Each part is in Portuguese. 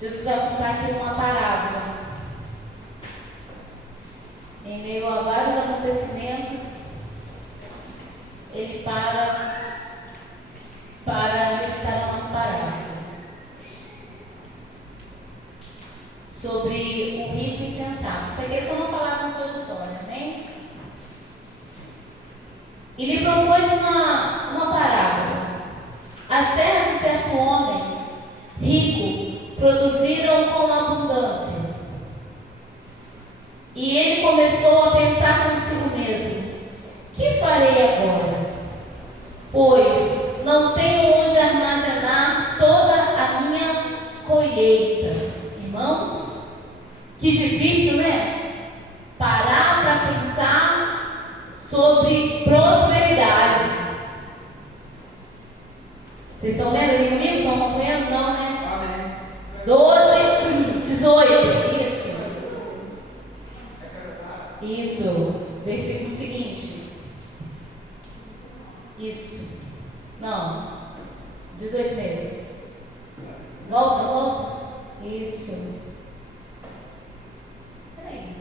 Jesus vai contar aqui uma parábola. Em meio a vários acontecimentos, ele para recitar uma parábola sobre o rico insensato. Isso aqui é só uma palavra introdutória, amém? E lhe propôs uma parábola. As terras de certo homem rico produziram com abundância. E ele começou a pensar consigo mesmo: que farei agora? Pois não tenho onde armazenar toda a minha colheita. Irmãos, que difícil, né? Parar para pensar sobre prosperidade. Vocês estão lendo aqui comigo? Estão acompanhando? Não, né? Amém. 12, 18. Isso. Versículo seguinte. Isso. Não. 18 mesmo. Volta. Isso. Peraí.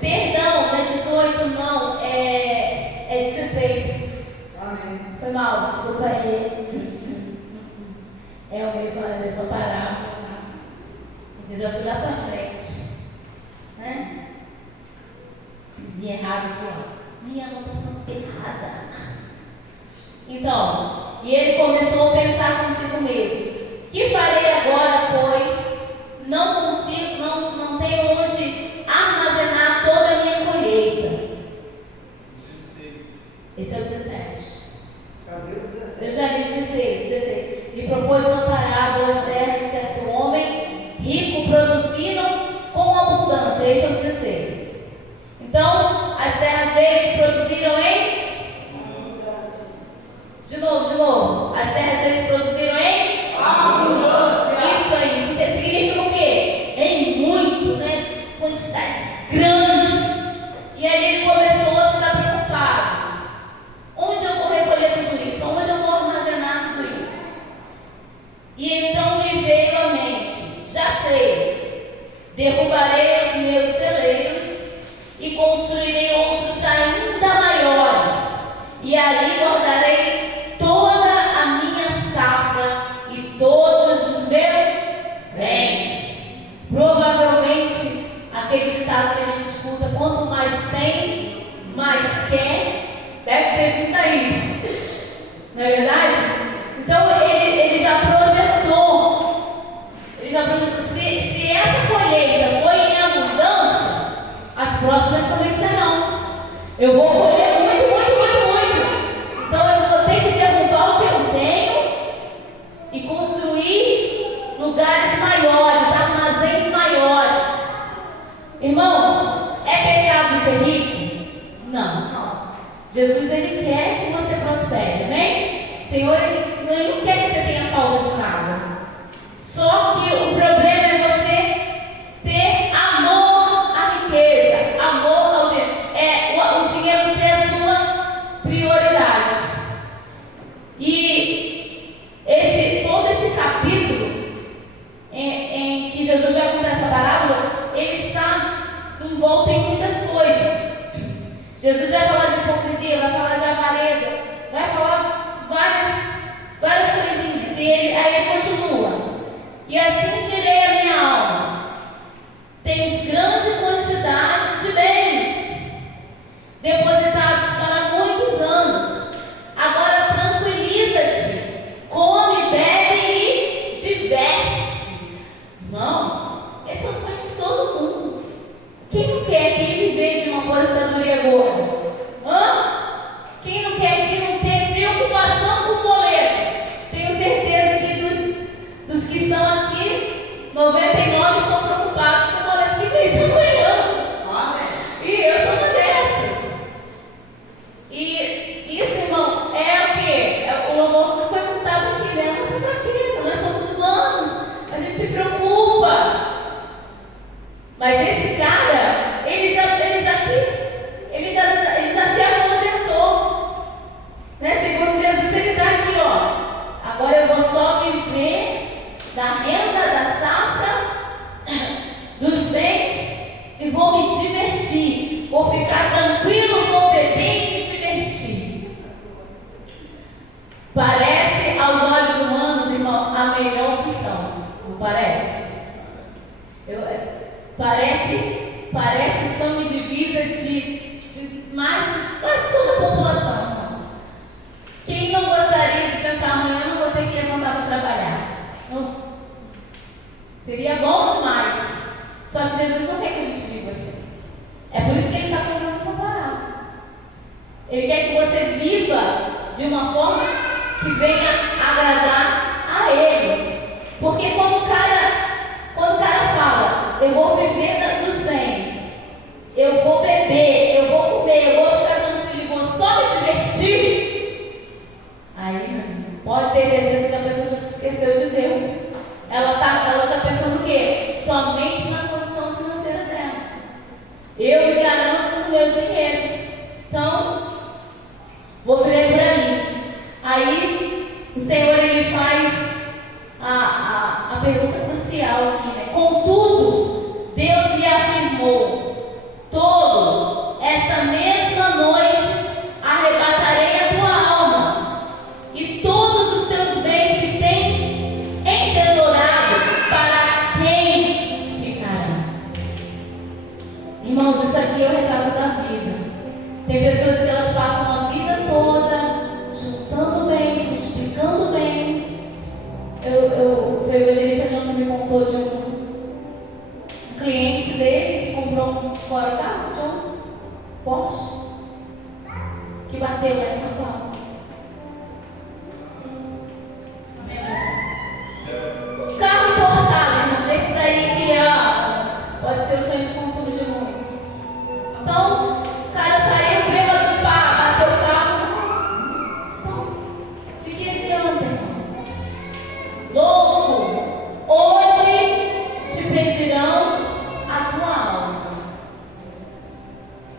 Perdão, não é 18, não. É 16. Amém. Foi mal, desculpa aí. É a mesma parábola. Eu já fui lá para frente. Né? Escrevi errado aqui, ó. Minha anotação errada. Então, e ele começou a pensar consigo mesmo: que farei agora, pois não consigo, não tenho onde armazenar toda a minha colheita. 16. Esse é o 17. Cadê o 17? Eu já li 16. Lhe propôs uma parábola: as terras de certo homem rico produziram com abundância. Esse é o 16. Então, as terras dele produziram em? De novo. As terras deles produziram em? Abundância. Isso aí. Isso significa o quê? Em muito, né? Quantidade grande. E aí ele começou a ficar preocupado. Onde eu vou recolher tudo isso? Onde eu vou armazenar tudo isso? E então lhe veio à mente: já sei, derrubarei os meus celeiros e construirei outros ainda maiores, e ali guardarei toda a minha safra e todos os meus bens. Provavelmente aquele ditado que a gente escuta: quanto mais tem, mais quer, deve ter vindo aí. Não é verdade? Então ele já projetou. Se essa colheita foi em abundância, as próximas também serão. Eu vou colher muito. Então eu vou ter que derrubar o que eu tenho e construir lugares maiores, armazéns maiores. Irmãos, é pecado ser rico? Não. Jesus, ele quer que você prospere, amém? O Senhor, ele não quer que você tenha falta de nada. Só que o problema é você ter amor à riqueza, amor ao dinheiro. O dinheiro ser a sua prioridade. E todo esse capítulo em que Jesus vai contar essa parábola, ele está envolto em muitas coisas. Jesus vai falar de hipocrisia, vai falar de avareza, vai falar várias coisinhas. E aí ele continua: e assim direi à minha alma: tens grande quantidade de bens depositados para muitos anos. Agora tranquiliza-te, come, bebe e diverte-se. Irmãos, esse é o sonho de todo mundo. Quem não quer aqui viver de uma aposentadoria gorda? Quem não quer aqui não ter preocupação com o boleto? Tenho certeza que dos que estão aqui divertir. Vou ficar tranquilo, vou beber e me divertir. Parece aos olhos humanos, irmão, a melhor opção. Não parece? Parece o sonho de vida de mais de quase toda a população, irmãos. Quem não gostaria de pensar amanhã não vou ter que levantar para trabalhar? Não. Seria bom demais. Só que Jesus não quer que a gente viva assim. É por isso que Ele está colocando essa palavra. Ele quer que você viva de uma forma que venha agradar a Ele. Porque quando o cara fala, eu vou viver dos bens, eu vou beber, eu vou comer, eu vou ficar tranquilo e vou só me divertir, aí pode ter certeza que a pessoa se esqueceu de Deus. Ela tá pensando o quê? Somente na condição financeira dela. Eu me garanto no meu dinheiro. Então, vou viver por aí. Aí, o Senhor, Ele faz a pergunta crucial aqui, né? Contudo, Deus lhe afirmou: todo, esta mesma noite, arrebatarei a tua alma, e todos os teus bens que tens entesourado, para quem ficará? Irmãos, isso aqui é o retrato da vida. Tem pessoas que elas passam a vida toda juntando bens, multiplicando bens. O evangelista João me contou de um cliente dele que comprou um carro, John Porsche, que bateu lá em São Paulo. Carro importado, irmão, desse daí que pode ser o sonho de consumo de muitos. Então, o cara saiu, bêbado, bateu o carro. Então, de que adianta, irmãos? Louco, hoje te pedirão a tua alma.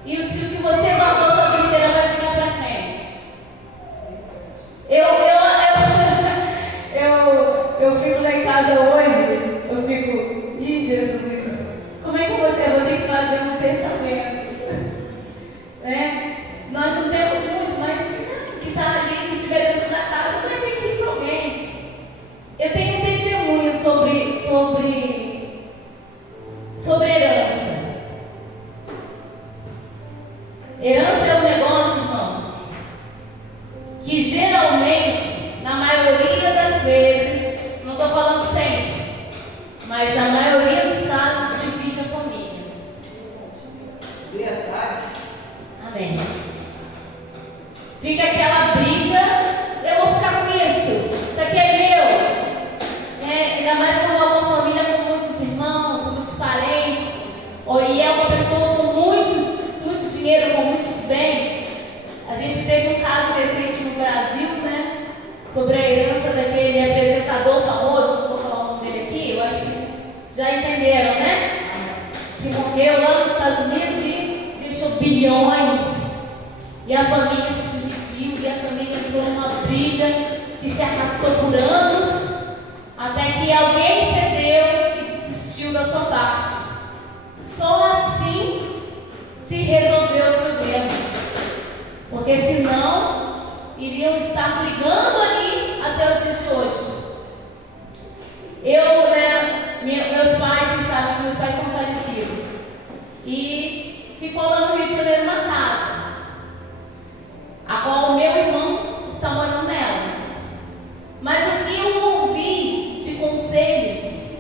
E se o que você guardou sua vida inteira vai ficar para quem? Eu fico lá em casa hoje, eu fico, Jesus, como é que eu vou ter que fazer um testamento? Né? Nós não temos muito, mas que está ali, que estiver dentro da casa, vai ter que ir para alguém. Eu tenho um testemunho sobre herança. Herança é um negócio, irmãos, que geralmente, na maioria das vezes, não estou falando sempre, mas na maioria dos casos, divide a família. Verdade. Amém. Fica aquela briga, eu vou ficar com isso aqui é meu. Ainda mais quando é uma família com muitos irmãos, muitos parentes, e é uma pessoa com muito dinheiro, com muitos bens. A gente teve um caso recente no Brasil, né? Sobre a herança daquele apresentador famoso, não vou falar o nome dele aqui, eu acho que vocês já entenderam, né? Que morreu lá nos Estados Unidos e deixou bilhões. E a família se dividiu, e a família entrou numa briga que se arrastou por anos, até que alguém cedeu e desistiu da sua parte. Só assim se resolveu o problema. Porque senão iriam estar brigando ali até o dia de hoje. Meus pais, vocês sabem que meus pais são falecidos. E ficou lá no Rio de Janeiro uma casa, a qual o meu irmão está morando nela. Mas o que eu ouvi de conselhos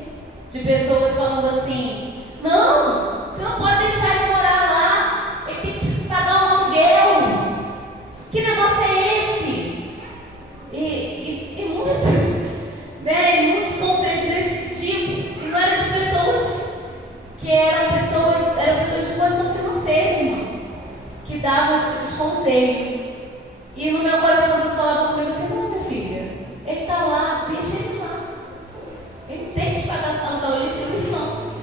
de pessoas falando assim: não, você não pode deixar ele morar lá, ele tem que te pagar um aluguel. Que negócio é esse? E muitos conselhos desse tipo, e não eram de pessoas que eram pessoas de condição financeira, irmão, que davam esse tipo de conselho. E no meu coração Deus falava comigo assim: não, minha filha, ele está lá, deixa ele lá. Ele tem que te pagar o aluguel, ele é seu irmão.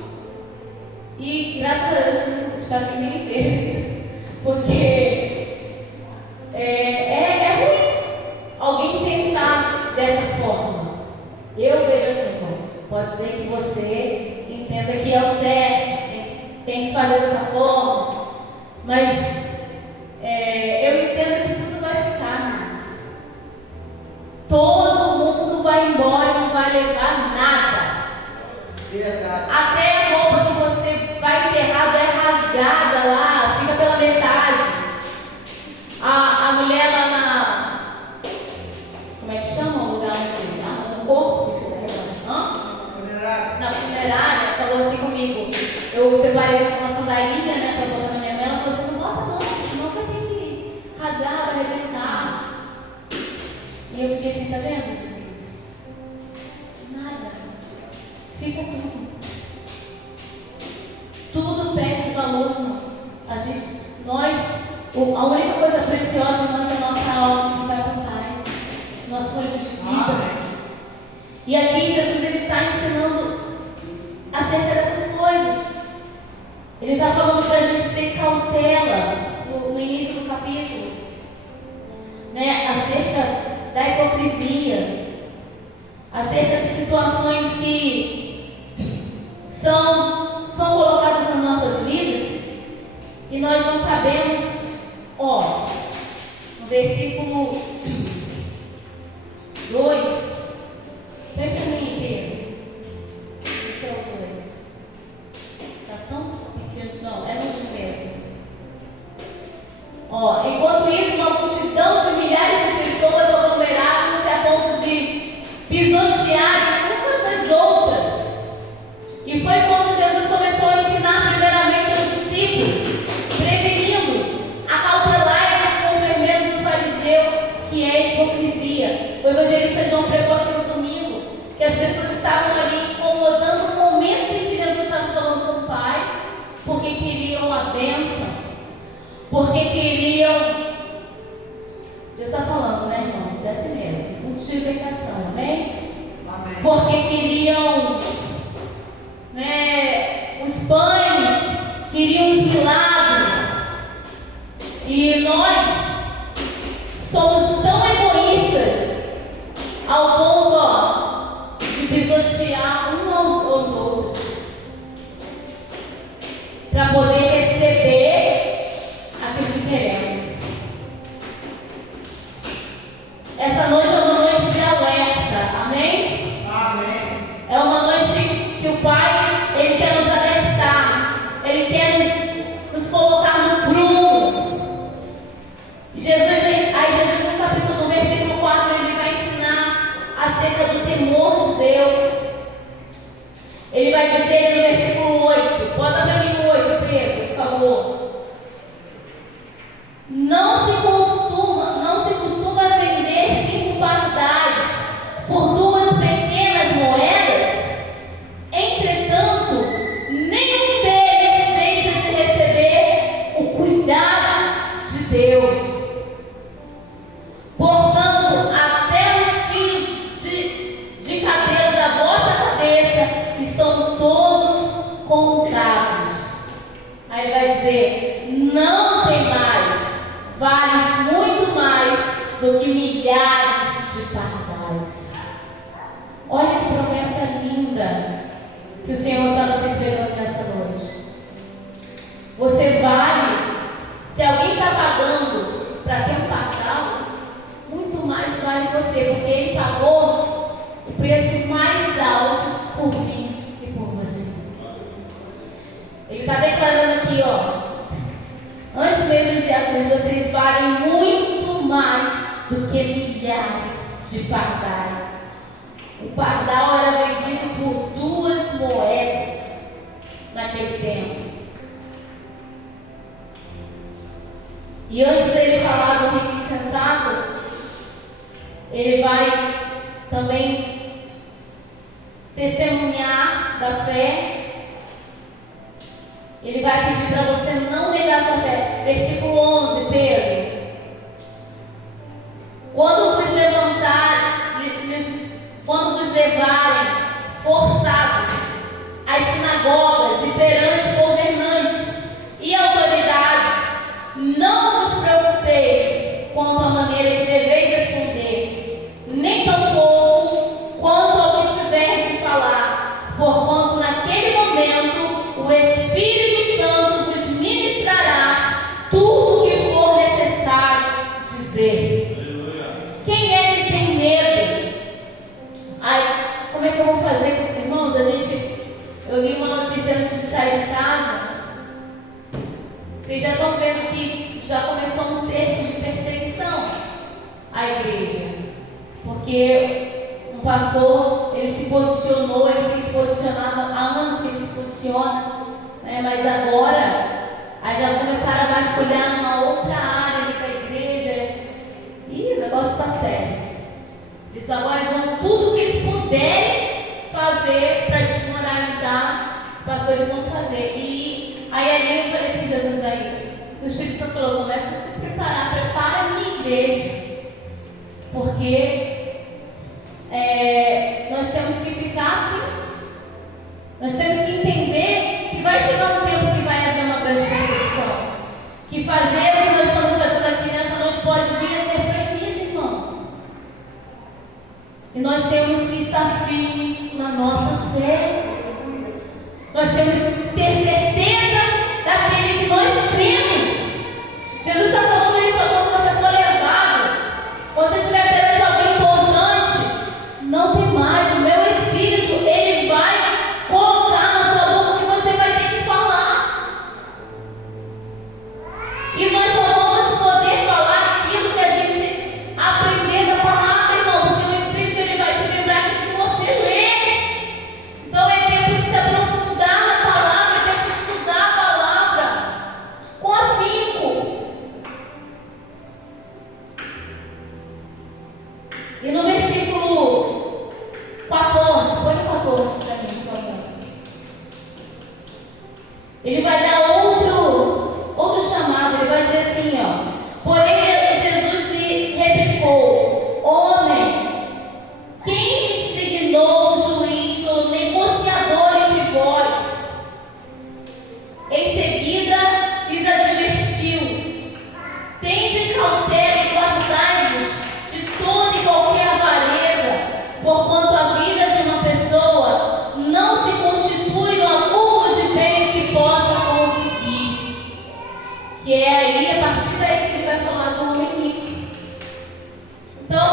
E graças a Deus, espero que ninguém veja isso, porque é ruim alguém pensar dessa forma. Eu vejo assim, pode ser que você entenda que é o certo, tem que se fazer dessa forma. Mas eu entendo que tudo vai ficar, mas todo mundo vai embora e não vai levar nada. Verdade. Até a roupa que você vai enterrar é rasgada lá, fica pela metade. A mulher lá na... Como é que chama o lugar onde? No corpo? Esqueci agora. Funerária. Na funerária, falou assim comigo. Eu separei uma sandalinha, né, pra botar na minha mão. Ela falou assim: não bota não, senão vai ter que rasgar, vai arrebentar. E eu fiquei assim: tá vendo, Jesus? Nada. Fica tudo. Tudo perde valor, irmãos. A única coisa preciosa em nós é a nossa alma que vai para o Pai, nosso fôlego de vida. E aqui Jesus está ensinando acerca dessas coisas. Ele está falando para a gente ter cautela no início do capítulo, né? Acerca da hipocrisia, acerca de situações que são colocadas nas nossas vidas e nós não sabemos. No versículo 2, vem para mim, Pedro. Esse é o 2. Está tão pequeno, não, é no mesmo. Enquanto isso, uma multidão de milhares de pessoas aglomeraram-se a ponto de pisotear umas às outras. E foi quando Jesus começou a ensinar primeiramente aos discípulos, prevenindo-os a cautelar-vos com o fermento do fariseu, que é a hipocrisia. O evangelista João pregou aqui no domingo que as pessoas estavam ali incomodando o momento em que Jesus estava falando com o Pai, porque queriam a bênção, porque queriam. Deus está falando, né, irmãos? É assim mesmo. Multiplicação, amém? Amém. Porque queriam, né, os pães, queriam os milagres. E nós somos tão egoístas ao ponto de pisotear uns aos outros para poder receber aquilo que queremos. Essa noite é uma noite de alerta, amém? Amém. É uma noite que o Pai, Ele quer nos alertar, Ele quer nos colocar no prumo. Jesus no capítulo, no versículo 4, Ele vai ensinar acerca do temor de Deus. Ele vai dizer no versículo 8, bota para mim o 8, Pedro, por favor. Não se costuma vender 5 pardais por 2 pequenas moedas? Entretanto, nenhum deles deixa de receber o cuidado de Deus. Portanto, até os fios de cabelo da vossa cabeça estão todos contados. Aí ele vai dizer: não tem mais, vales muito mais do que milhares de pardais. Olha que promessa linda que o Senhor está nos entregando nessa noite. Você vale, se alguém está pagando para ter um pardal, muito mais vale você, porque Ele pagou o preço mais alto por mim e por você. Ele está declarando aqui, antes mesmo de acudir, vocês valem muito mais do que milhares de pardais. O pardal era vendido por 2 moedas naquele tempo. E antes dele falar do rico insensato, ele vai também testemunhar da fé. Ele vai pedir para você não negar sua fé. Versículo 11, Pedro. Quando vos levarem forçados às sinagogas e perante governantes e autoridades, não vos preocupeis quanto à maneira que deveis responder, nem tampouco quanto ao que tiver de falar, porquanto naquele momento o Espírito Santo vos ministrará já estão vendo que já começou um cerco de perseguição à igreja. Porque um pastor, ele se posicionou, ele tem se posicionado há anos que ele se posiciona, né? Mas agora, aí já começaram a vasculhar uma outra área ali da igreja. E o negócio está sério. Eles agora vão tudo que eles puderem fazer para desmoralizar o pastor, eles vão fazer. E aí ali eu falei assim, Jesus, aí o Espírito Santo falou, começa a se preparar, prepara a minha igreja, porque nós temos que ficar atentos, nós temos que entender que vai chegar um tempo que vai haver uma grande perseguição, que fazer o que nós estamos fazendo aqui nessa noite pode vir a ser proibido, irmãos. E nós temos que estar firmes na nossa fé. Nós temos que ter certeza daquele que nós cremos. Jesus está falando isso quando você for levado. Quando você estiver perante alguém importante, não tem mais. O meu Espírito, ele vai colocar na sua boca o que você vai ter que falar. E nós só vamos poder falar aquilo que a gente aprender da palavra, irmão. Porque o Espírito, ele vai te lembrar aquilo que você lê. Então é tempo de se aprofundar na palavra, é tempo de estudar a palavra com afinco. E no versículo 14, põe no 14 para mim, por favor. Ele vai dar outro chamado, ele vai dizer assim, ó. Porém, Jesus lhe replicou: homem, quem me designou juiz ou negociador entre vós? Em seguida, lhes advertiu: tende cautela e guardai-vos de toda e qualquer avareza, porquanto a vida de uma pessoa não se constitui no acúmulo de bens que possa conseguir. Que é aí, a partir daí, que ele vai falar do homem rico. Então,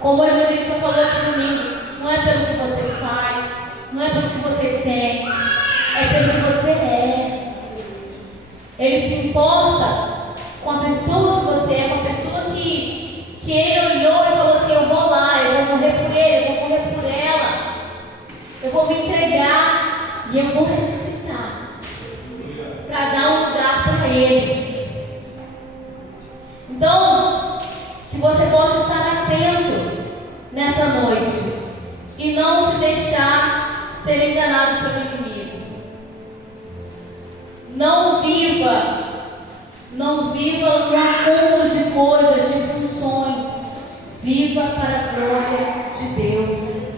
como a evangelista falou no domingo, não é pelo que você faz, não é pelo que você tem, é pelo que você é. Ele se importa com a pessoa que você é, com a pessoa que ele olhou e falou assim: eu vou lá, eu vou morrer por ele, eu vou morrer por ela, eu vou me entregar e eu vou ressuscitar para dar um lugar para eles. Então, que você possa estar atento nessa noite e não se deixar ser enganado pelo inimigo. Não viva no acúmulo de coisas, de funções. Viva para a glória de Deus.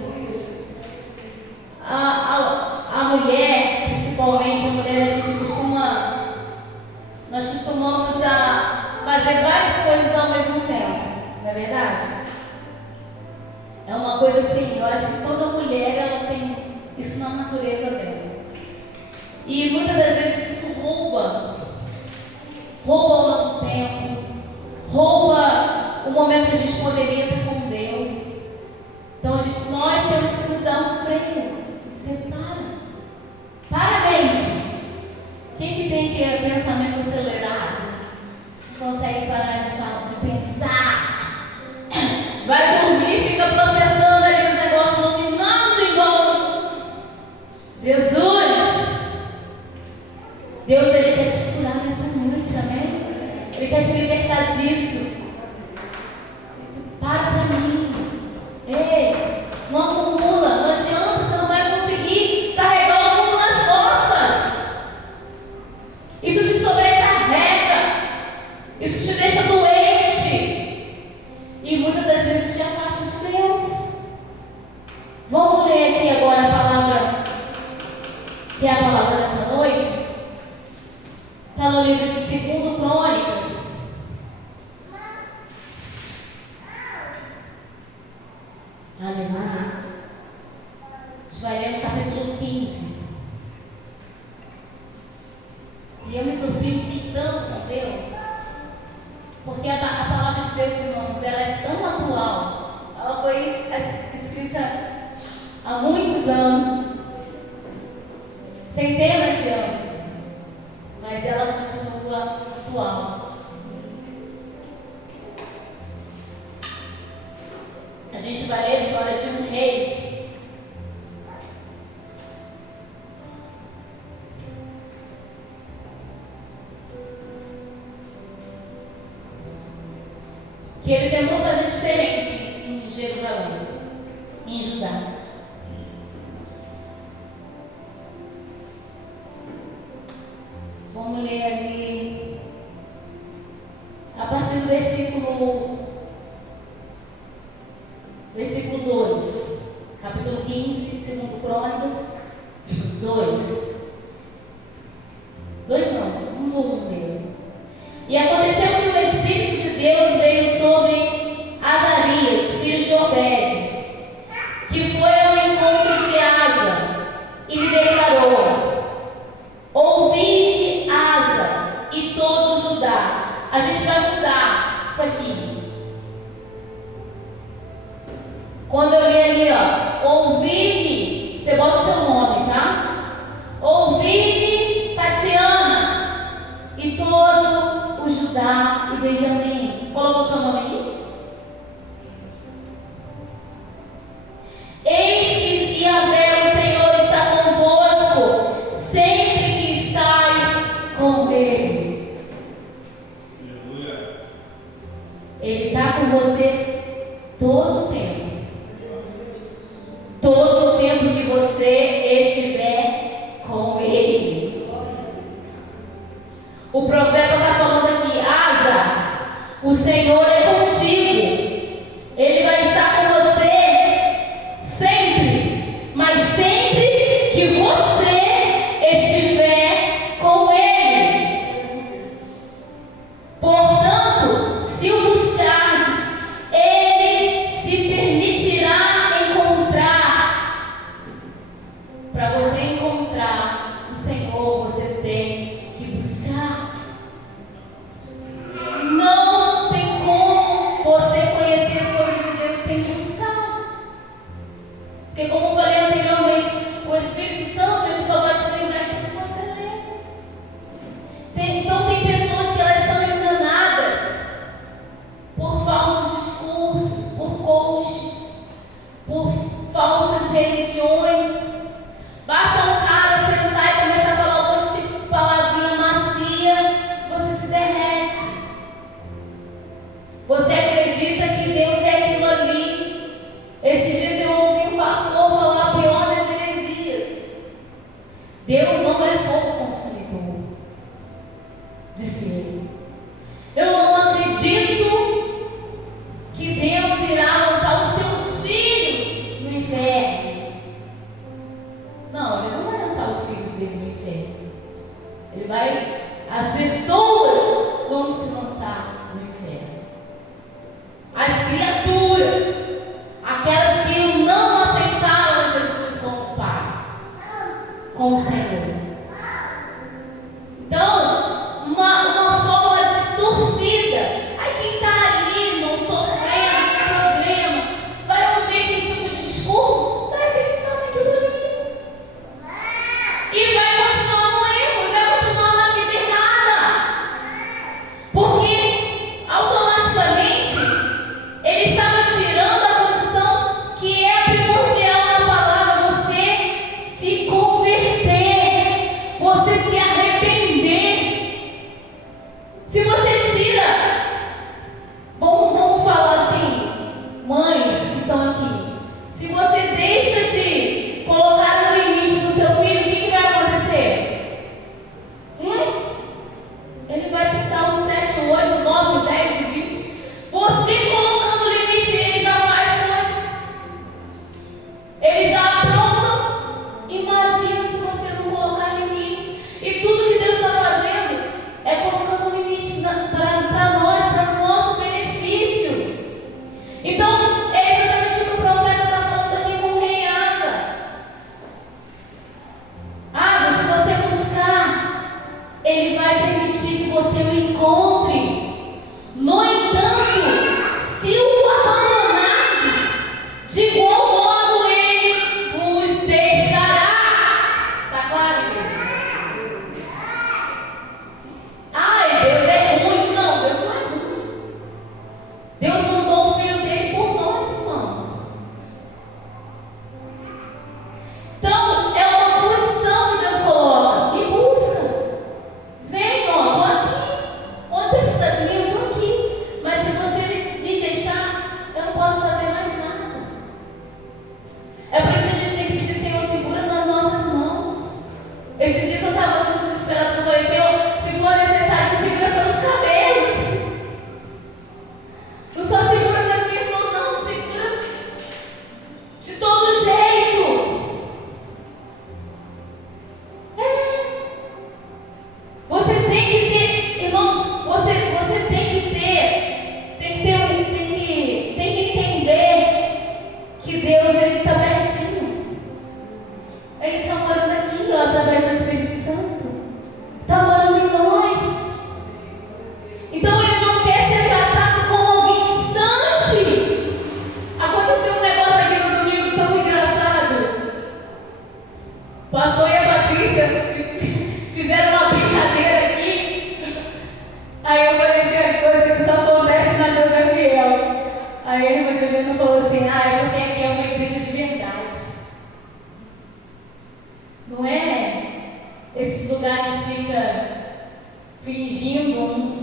A mulher, principalmente a mulher, nós costumamos fazer várias coisas ao mesmo tempo, não é verdade? É uma coisa assim, eu acho que toda mulher ela tem isso na natureza dela. E muitas das vezes isso rouba o nosso tempo, rouba o momento que a gente poderia ter com Deus. Então nós temos que nos dar um freio e dizer: para mente. Quem que tem pensamento acelerado? Não consegue parar de pensar. Vai dormir, fica processando ali os negócios, dominando igual Jesus. Deus, ele quer te curar nessa noite, amém? Ele quer te libertar disso. Para mim. Ei, não acumula, não adianta, você não vai conseguir carregar o mundo nas costas. Isso te sobrecarrega, isso te deixa doente e muitas das vezes te afasta de Deus. Vamos ler aqui agora a palavra, que é a palavra dessa noite. Está no livro de 2 Crônicas. Aleluia. A gente vai ler no capítulo 15. E eu me surpreendi tanto com Deus, porque a palavra de Deus, irmãos, ela é tão atual. Ela foi escrita há muitos anos, centenas de anos, mas ela continua sua atual. A gente vai ler a história de um rei que ele tentou fazer diferente em Jerusalém, em Judá. Vamos ler ali a partir do versículo 2, capítulo 15, segundo Crônicas 2. 2 não, um mesmo. E aconteceu que o Espírito de Deus veio sobre Azarias, filho de Obed, que foi ao encontro de Asa e lhe declarou: ouvi Asa e todo Judá. A gente vai mudar isso aqui. Quando eu li ali, ouvi-me, você bota o seu nome, tá? Ouvi-me, Tatiana, e todo o Judá e Benjamim. Colocou seu nome aí? Eis que Yahvé, o Senhor, está convosco, sempre que estáis com Ele. Ele está com você todo o tempo. Todo o tempo que você estiver com Ele. O profeta está falando aqui: Asa, o Senhor é contigo. Ele vai estar com você sempre, mas sempre que você estiver com Ele. Portanto, se o buscardes, Ele se permitirá encontrar. Para você encontrar o Senhor, você tem que buscar. Não tem como você conhecer as coisas de Deus sem buscar. Porque, como eu falei anteriormente, o Espírito Santo, ele só vai te lembrar aquilo que você lê. Então tem pessoas que elas são enganadas por falsos discursos, por coaches, por falsas religiões. Basta um cara sentar e começar a falar um monte de palavrinha macia, você se derrete. Você acredita que Deus é aquilo ali. Esses dias eu ouvi um pastor falar a pior das heresias. Deus não é fogo consumidor, disse ele. Eu não acredito que Deus irá lançar os seus filhos no inferno. Não, Ele não vai lançar os filhos dele no inferno. Ele vai, as pessoas vão se lançar no inferno. As criaturas, aquelas que não aceitaram Jesus como Pai, como Senhor. Então, uma forma distorcida. Aí quem está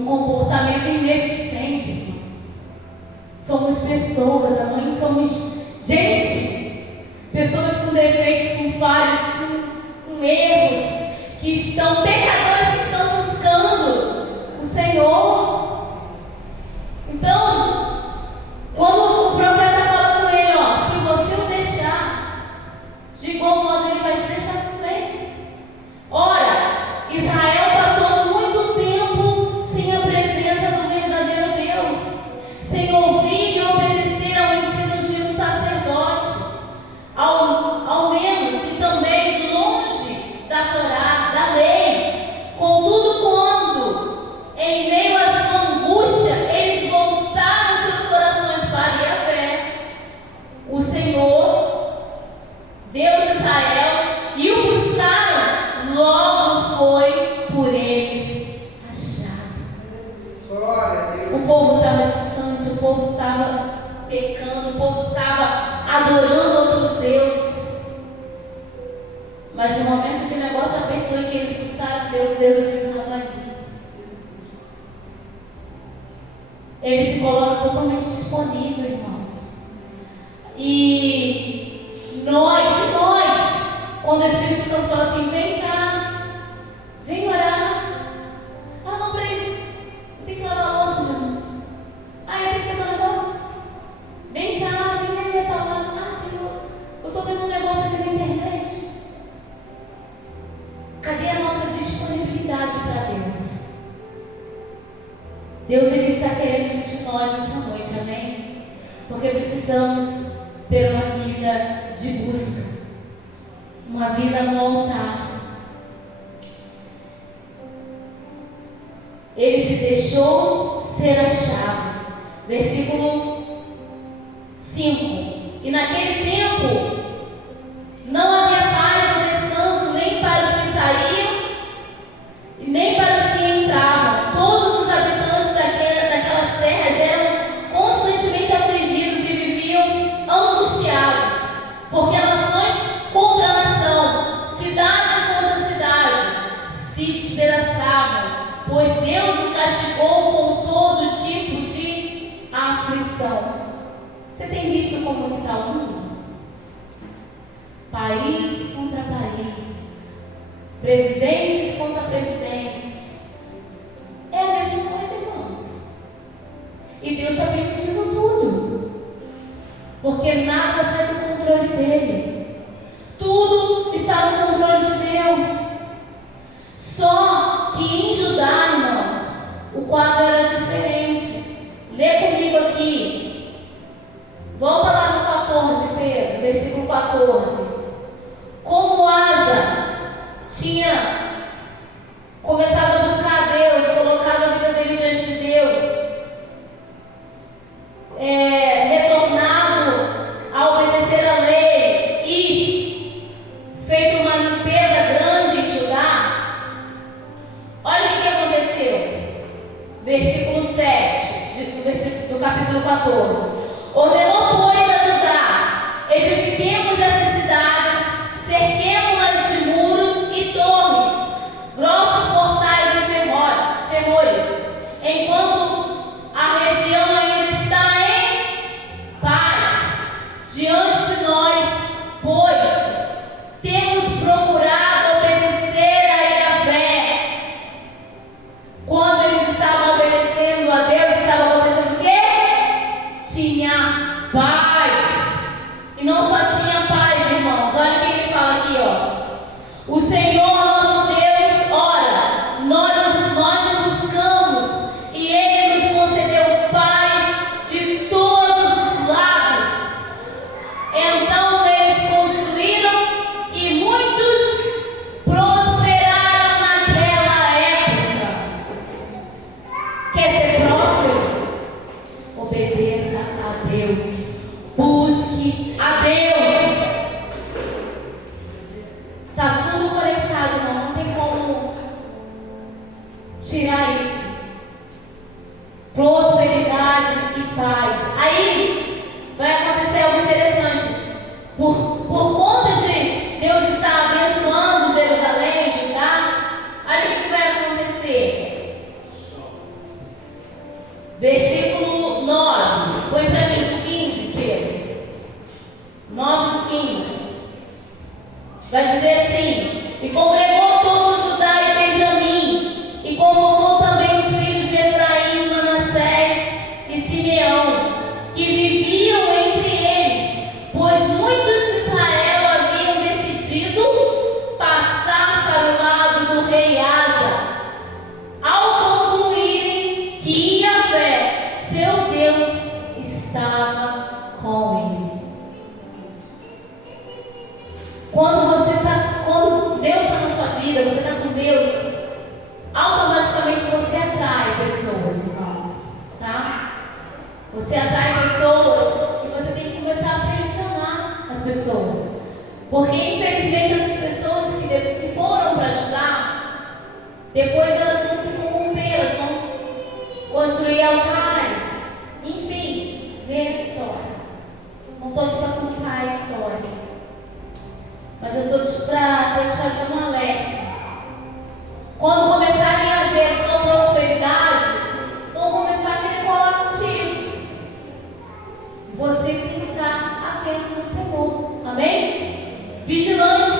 comportamento inexistente, irmãos. Somos pessoas, amanhã somos gente, pessoas com defeitos, com falhas, com erros, que estão, pecadores que estão buscando o Senhor. Então, quando o profeta fala com ele, ó, se você o deixar, de igual modo ele vai te deixar também. Ora, Israel passou muito tempo sem a presença do verdadeiro Deus, sem ouvir e obedecer ao ensino de um sacerdote, ao menos, e também longe da Torá, da lei. Contudo, quando, em meio à sua angústia, eles voltaram seus corações para Yahvé, o Senhor, Deus de Israel, e o buscaram, logo foi por eles achado. Glória a Deus. O povo estava distante, o povo estava pecando, o povo estava adorando outros deuses. Mas no momento que o negócio apertou e que eles buscaram Deus, Deus estava ali. Ele se coloca totalmente disponível, irmãos. E nós, quando o Espírito Santo fala assim, vem cá, vem orar. Ah, não, peraí, eu tenho que lavar a louça, Jesus. Ah, eu tenho que fazer um negócio. Vem cá, vem ler minha palavra. Ah, Senhor, eu estou vendo um negócio aqui na internet. Cadê a nossa disponibilidade para Deus? Deus, Ele está querendo isso de nós nessa noite, amém? Porque precisamos ter uma vida de busca, uma vida no altar. Ele se deixou ser achado. Versículo 5. E naquele tempo não havia paz ou descanso nem para os que saíam e nem para os que entravam. Todos os habitantes daquelas terras eram constantemente afligidos e viviam angustiados, porque nações contra nação, cidade contra cidade, se despedaçavam, pois Deus o castigou com todo tipo de aflição. Você tem visto como está o mundo? País contra país, presidentes contra presidentes. É a mesma coisa, irmãos. E Deus está permitindo tudo, porque nada sai do controle dele. Tudo está no controle de Deus. Só que em Judá, irmãos, o quadro era diferente. Lê comigo aqui. Volta lá no 14, Pedro, versículo 14. Como Asa tinha começado a buscar a Deus, colocado a vida dele diante de Deus, retornado a obedecer a lei e feito uma limpeza grande em Judá, olha o que aconteceu. Versículo 7 do capítulo 14. Ordenou, pois, a Judá: edifiquemos essas cidades, cerquemo-las de muros e torres, grossos portais e ferrolhos, enquanto a região ainda está em paz diante de nós, pois temos procurado obedecer a Yahvé. Quando eles estavam obedecendo a Deus, estava acontecendo o quê? Tinha paz. E não só tinha paz, irmãos. Olha o que ele fala aqui, ó. O Senhor nosso Deus, ora, nós o buscamos e Ele nos concedeu paz de todos os lados. Então eles construíram e muitos prosperaram naquela época. Quer ser próspero? Obedeça a Deus. Busque a Deus. Está tudo conectado, não tem como tirar isso. Prosperidade e paz. Aí vai acontecer algo interessante. Por conta de Deus estar abençoando Jerusalém, Judá, olha o que vai acontecer. Versículo 9. Põe para mim do 15, Pedro. 9 do 15. Vai dizer assim: e congregou todo Judá e Benjamim, e convocou também os filhos de Efraim, Manassés e Simeão, que viviam entre eles, pois muitos de Israel haviam decidido passar para o lado do rei Asa, ao concluírem que Yahvé, seu Deus, estava com ele. Quando Deus está na sua vida, você está com Deus, automaticamente você atrai pessoas, irmãos, tá? Você atrai pessoas e você tem que começar a selecionar as pessoas, porque infelizmente essas pessoas que foram para ajudar, depois elas vão se corromper, elas vão construir altares, enfim, lê a história. Não estou aqui para contar a história, mas eu estou para te fazer um alerta. Quando começarem a ver a sua prosperidade, vão começar a querer colar contigo. Você tem que ficar atento no Senhor. Amém? Vigilante.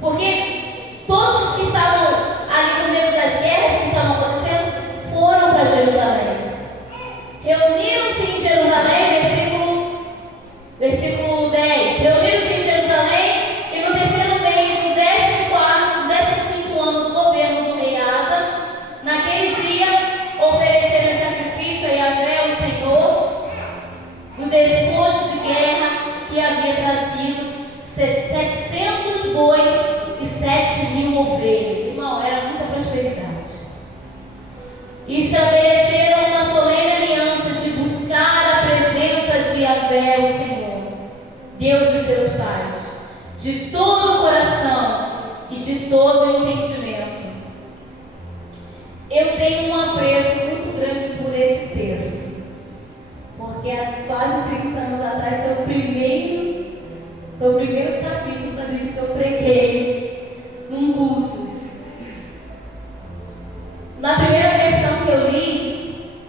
Porque todos os que estavam ali no meio das guerras que estavam acontecendo foram para Jerusalém. Reuniram-se em Jerusalém, versículo 10. Reuniram-se em Jerusalém e no terceiro mês, no 15º ano do governo do rei Asa, naquele dia ofereceram sacrifício a Yahvé, o Senhor, do despojo de guerra que havia trazido 700 bois e 7.000 ovelhas. Irmão, era muita prosperidade. E estabeleceram uma solene aliança de buscar a presença de Yahvé, o Senhor, Deus dos seus pais, de todo o coração e de todo o entendimento. Eu tenho um apreço muito grande por esse texto, porque há quase 30 anos atrás foi o primeiro capítulo da Bíblia que eu preguei num culto. Na primeira versão que eu li,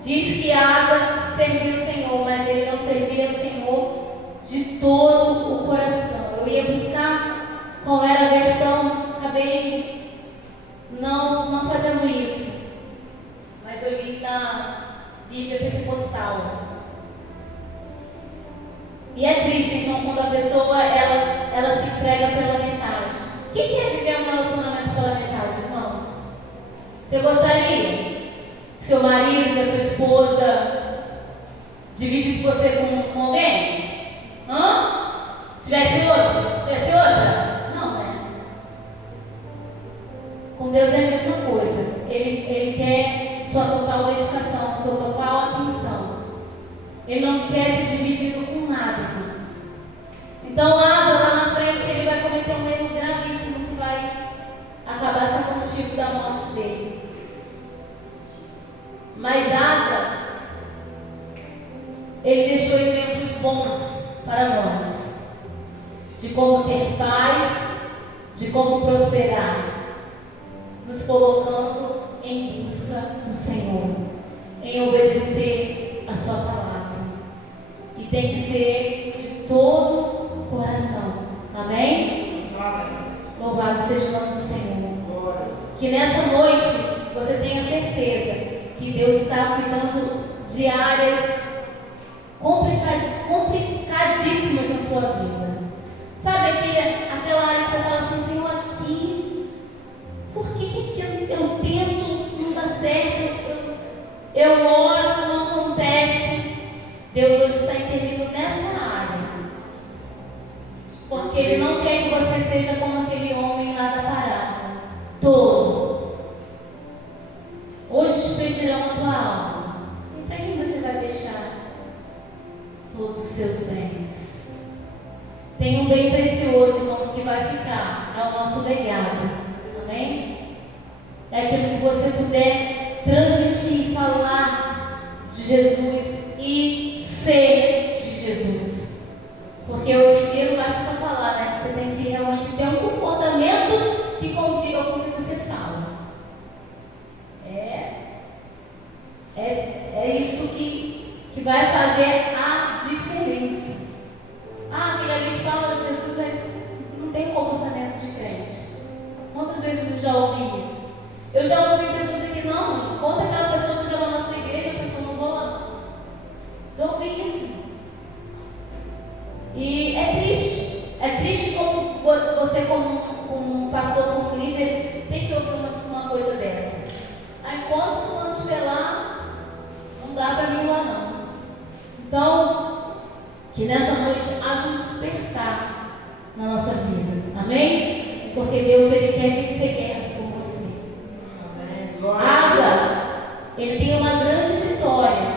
diz que Asa serviu o Senhor, mas ele não servia o Senhor de todo o coração. Eu ia buscar qual era a versão, acabei não fazendo isso, mas eu li na Bíblia Pentecostal. E é triste, então, quando a pessoa ela se entrega pela metade. Quem quer viver um relacionamento pela metade, irmãos? Você gostaria que seu marido, que a sua esposa dividisse você com alguém? Tivesse outra? Não, né? Com Deus é a mesma coisa. Ele quer sua total dedicação, sua total atenção. Ele não quer ser dividido com nada, irmãos. Então, Asa, lá na frente, ele vai cometer um erro gravíssimo que vai acabar sendo o motivo da morte dele. Mas Asa, ele deixou exemplos bons para nós, de como ter paz, de como prosperar, nos colocando em busca do Senhor, em obedecer a sua palavra. E tem que ser de todo o coração. Amém? Amém. Louvado seja o nome do Senhor. Que nessa noite você tenha certeza que Deus está cuidando de áreas complicadíssimas na sua vida. Sabe aquela área que você fala assim, Senhor, aqui, por que eu tento, não dá certo, eu oro, não acontece? Deus hoje está intervindo nessa área, porque Ele não quer que você seja como aquele homem nada parado, tolo. Hoje te pedirão a tua alma, e para quem você vai deixar todos os seus bens? Tem um bem precioso, irmãos, que vai ficar, é o nosso legado. Amém? É aquilo que você puder transmitir, falar de Jesus e ser de Jesus. Porque hoje em dia não basta só falar, né? Você tem que realmente ter um comportamento que condiga com o que você fala. É isso que vai fazer a diferença. Ah, aquele ali fala de Jesus, mas não tem comportamento de crente. Quantas vezes eu já ouvi isso? Eu já ouvi pessoas aqui, não, quando aquela pessoa estiver lá na sua igreja, a pessoa não vou lá. Eu ouvi isso, irmãos. E é triste. É triste como você, como um pastor, como um líder, tem que ouvir uma coisa dessa. Aí, enquanto fulano estiver lá, não dá para mim ir lá não. Então, que nessa noite haja um despertar na nossa vida. Amém? Porque Deus, Ele quer vencer guerras por você. Asa, ele tem uma grande vitória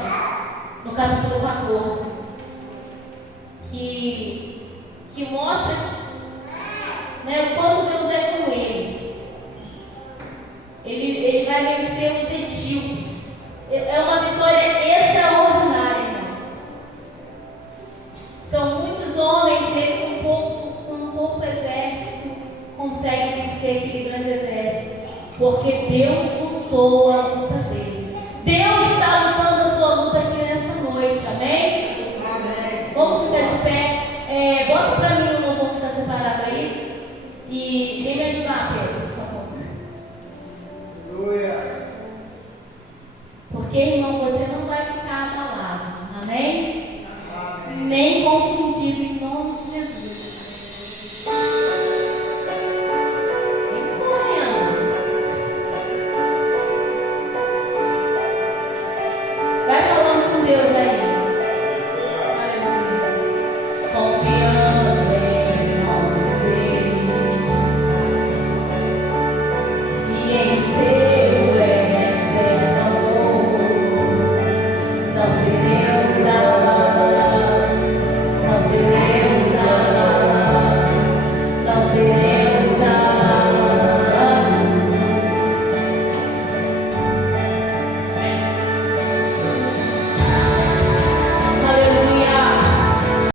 no capítulo 14, que mostra, né, o quanto Deus é com ele. Ele vai vencer os etíopes. É uma vitória extraordinária, irmãos. São muitos homens, ele com um pouco exército consegue vencer aquele grande exército, porque Deus lutou a luta dele. Deus está lutando a sua luta aqui nesta noite, amém? Amém. Vamos ficar de pé. Bota para mim o louvor que está separado aí. E vem me ajudar, Pedro, por favor. Aleluia. Porque, irmão,